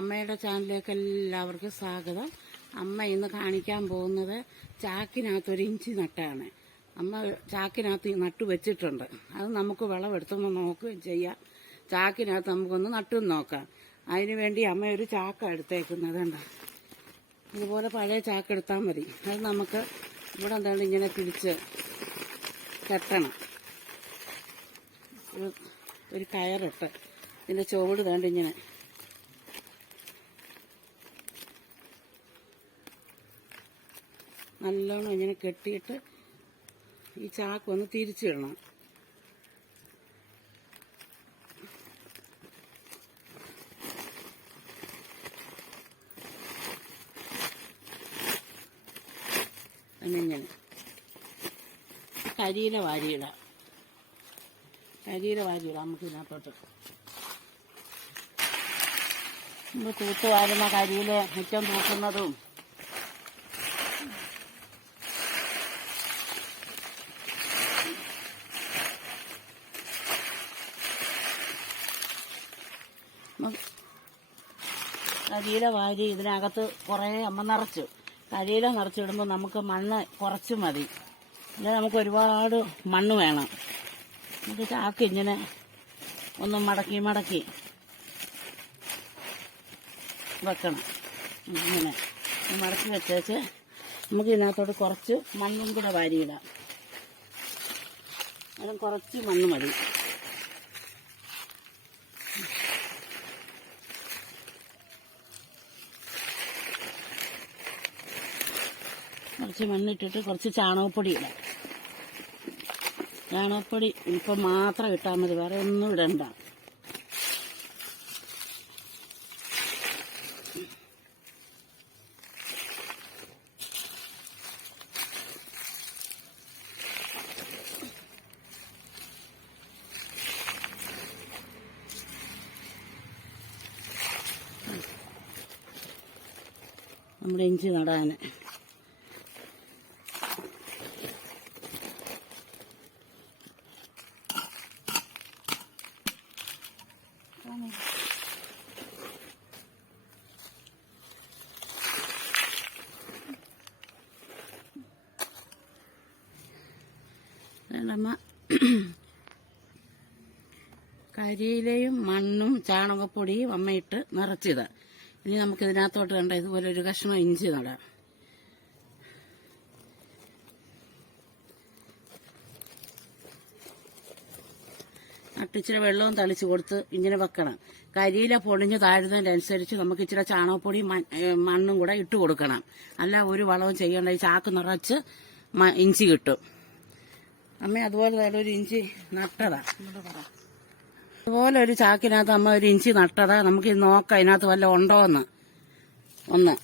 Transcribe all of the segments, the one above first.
അമ്മയുടെ ചാനലിലേക്ക് എല്ലാവർക്കും സ്വാഗതം. അമ്മ ഇന്ന് കാണിക്കാൻ പോകുന്നത് ചാക്കിനകത്തൊരു ഇഞ്ചി നട്ടാണ്. അമ്മ ചാക്കിനകത്ത് നട്ടു വെച്ചിട്ടുണ്ട്. അത് നമുക്ക് വിളവെടുത്തൊന്ന് നോക്കുകയും ചെയ്യാം. ചാക്കിനകത്ത് നമുക്കൊന്ന് നട്ടും നോക്കാം. അതിനു വേണ്ടി അമ്മ ഒരു ചാക്ക എടുത്തേക്കുന്നത് കണ്ടോ? ഇതുപോലെ പഴയ ചാക്ക് എടുത്താൽ മതി. അത് നമുക്ക് ഇവിടെ എന്താണ് ഇങ്ങനെ പിടിച്ച് കെട്ടണം. ഒരു ഒരു കയറിട്ട്. ഇതിന്റെ ചുവട് വേണ്ട ഇങ്ങനെ നല്ലോണം ഇങ്ങനെ കെട്ടിയിട്ട് ഈ ചാക്ക് ഒന്ന് തിരിച്ചിടണം എന്നിങ്ങനെ കരിയില വാരിയിടാം. കരിയില വാരിയിടാം നമുക്ക് ഇതിനകത്തോട്ട്. നമ്മൾ തൂത്ത് വാരുന്ന കരിയില മുറ്റം തൂക്കുന്നതും കരിയില വാരി ഇതിനകത്ത് കുറേ അമ്മ നിറച്ചു. കരിയില നിറച്ചിടുമ്പോൾ നമുക്ക് മണ്ണ് കുറച്ച് മതി. അല്ലെ നമുക്ക് ഒരുപാട് മണ്ണ് വേണം. നമുക്ക് ചാക്ക് ഇങ്ങനെ ഒന്ന് മടക്കി മടക്കി വെക്കണം. ഇങ്ങനെ മടക്കി വെച്ചേച്ച് നമുക്ക് ഇതിനകത്തോട്ട് കുറച്ച് മണ്ണും കൂടെ വാരിയിടാം. അതും കുറച്ച് മണ്ണ് മതി. കുറച്ച് മണ്ണിട്ടിട്ട് കുറച്ച് ചാണകപ്പൊടി ഇടാം. ചാണകപ്പൊടി ഇപ്പം മാത്രം ഇട്ടാൽ മതി വേറെ ഒന്നും ഇടണ്ട. നമ്മുടെ ഇഞ്ചി നടാന്. വേണ്ടമ്മ കരിയിലയും മണ്ണും ചാണകപ്പൊടിയും അമ്മയിട്ട് നിറച്ചത്. ഇനി നമുക്ക് ഇതിനകത്തോട്ട് കണ്ട ഇതുപോലെ ഒരു കഷ്ണം ഇഞ്ചി നടാം. നട്ടിച്ചിരി വെള്ളവും തളിച്ചു കൊടുത്ത് ഇങ്ങനെ വെക്കണം. കരിയില പൊടിഞ്ഞ് താഴുന്നതിനനുസരിച്ച് നമുക്ക് ഇച്ചിരി ചാണകപ്പൊടിയും മണ്ണും കൂടെ ഇട്ട് കൊടുക്കണം. അല്ല ഒരു വളവും ചെയ്യേണ്ട. ചാക്ക് നിറച്ച് ഇഞ്ചി കിട്ടും. അമ്മ അതുപോലെ തന്നെ ഒരു ഇഞ്ചി നട്ടതാ. അതുപോലെ ഒരു ചാക്കിനകത്ത് അമ്മ ഒരു ഇഞ്ചി നട്ടതാ. നമുക്ക് നോക്കാം അതിനകത്ത് വല്ല ഉണ്ടോന്ന്. ഒന്ന്.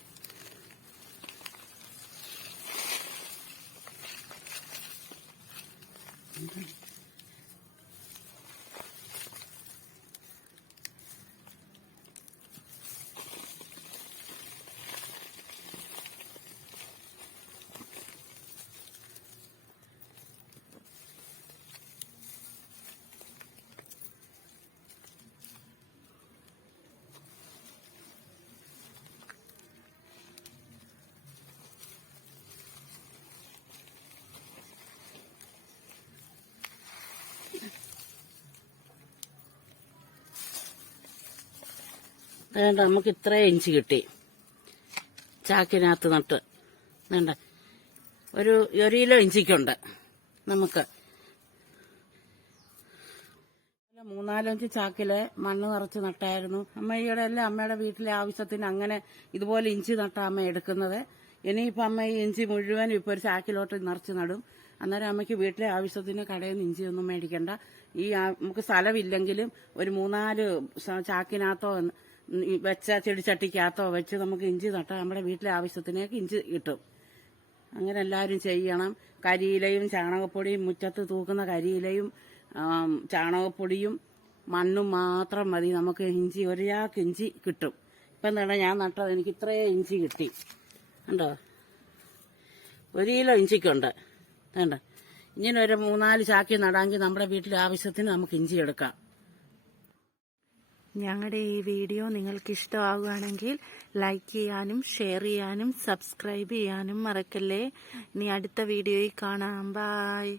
വേണ്ട നമുക്ക് ഇത്ര ഇഞ്ചി കിട്ടി. ചാക്കിനകത്ത് നട്ട്. വേണ്ട ഒരു ഒരു കിലോ ഇഞ്ചിക്കുണ്ട് നമുക്ക്. മൂന്നാലഞ്ച് ചാക്കിൽ മണ്ണ് നിറച്ച് നട്ടായിരുന്നു. അമ്മയുടെ എല്ലാം അമ്മയുടെ വീട്ടിലെ ആവശ്യത്തിന് അങ്ങനെ ഇതുപോലെ ഇഞ്ചി നട്ട അമ്മ എടുക്കുന്നത്. ഇനിയിപ്പോൾ അമ്മ ഈ ഇഞ്ചി മുഴുവൻ ഇപ്പൊ ഒരു ചാക്കിലോട്ട് നിറച്ച് നടും. അന്നേരം അമ്മയ്ക്ക് വീട്ടിലെ ആവശ്യത്തിന് കടയിൽ നിന്ന് ഇഞ്ചി ഒന്നും മേടിക്കണ്ട. ഈ നമുക്ക് സ്ഥലമില്ലെങ്കിലും ഒരു മൂന്നാൽ ചാക്കിനകത്തോ വെച്ച ചെടിച്ചട്ടിക്കകത്തോ വെച്ച് നമുക്ക് ഇഞ്ചി നട്ടാൽ നമ്മുടെ വീട്ടിലെ ആവശ്യത്തിനേക്ക് ഇഞ്ചി കിട്ടും. അങ്ങനെ എല്ലാവരും ചെയ്യണം. കരിയിലയും ചാണകപ്പൊടിയും മുറ്റത്ത് തൂക്കുന്ന കരിയിലയും ചാണകപ്പൊടിയും മണ്ണും മാത്രം മതി. നമുക്ക് ഇഞ്ചി ഒരാൾക്ക് ഇഞ്ചി കിട്ടും. ഇപ്പം എന്താണ് ഞാൻ നട്ടത് എനിക്ക് ഇത്രയും ഇഞ്ചി കിട്ടി. കണ്ടോ? ഒരു കിലോ ഇഞ്ചിക്കുണ്ട്. വേണ്ട ഇങ്ങനെ ഒരു മൂന്നാൽ ചാക്കി നടാമെങ്കിൽ നമ്മുടെ വീട്ടിലെ ആവശ്യത്തിന് നമുക്ക് ഇഞ്ചി എടുക്കാം. ഞങ്ങളുടെ ഈ വീഡിയോ നിങ്ങൾക്ക് ഇഷ്ടമാവുകയാണെങ്കിൽ ലൈക്ക് ചെയ്യാനും ഷെയർ ചെയ്യാനും സബ്സ്ക്രൈബ് ചെയ്യാനും മറക്കല്ലേ. ഇനി അടുത്ത വീഡിയോയിൽ കാണാം. ബായ്